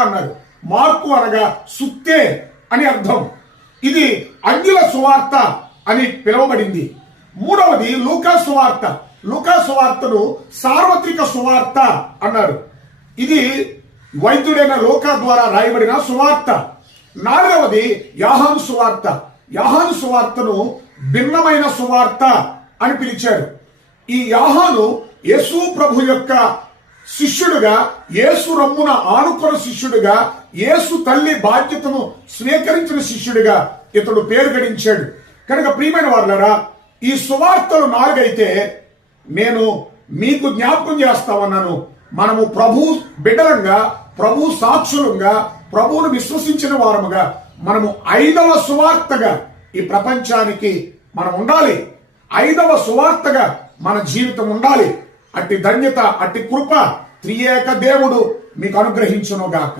అన్నారు. మార్కు అనగా సుత్తే అని అర్థం. ఇది అన్యుల సువార్త అని పిలువబడింది. మూడవది లూకా సువార్త. లూకా సువార్తను సార్వత్రిక సువార్త అన్నారు. ఇది వైద్యుడైన లూకా ద్వారా రాయబడిన సువార్త. నాలుగవది యోహాను సువార్త. యోహాను సువార్తను భిన్నమైన సువార్త అని పిలిచారు. ఈ యోహాను యేసు ప్రభు యొక్క శిష్యుడుగా, యేసు రమ్మున ఆనుకున్న శిష్యుడుగా, యేసు తల్లి బాధ్యతను స్వీకరించిన శిష్యుడిగా ఇతడు పేరు గడించాడు. కనుక ప్రియమైన వారులారా, ఈ సువార్తలు 4 అయితే నేను మీకు జ్ఞాపకం చేస్తామన్నాను. మనము ప్రభు బిడ్డలంగా, ప్రభు సాక్షులంగా, ప్రభువును విశ్వసించిన వారముగా మనము 5వ సువార్తగా ఈ ప్రపంచానికి మనం ఉండాలి. 5వ సువార్తగా మన జీవితం ఉండాలి. అట్టి ధన్యత, అట్టి కృప త్రియేక దేవుడు మీకు అనుగ్రహించునుగాక.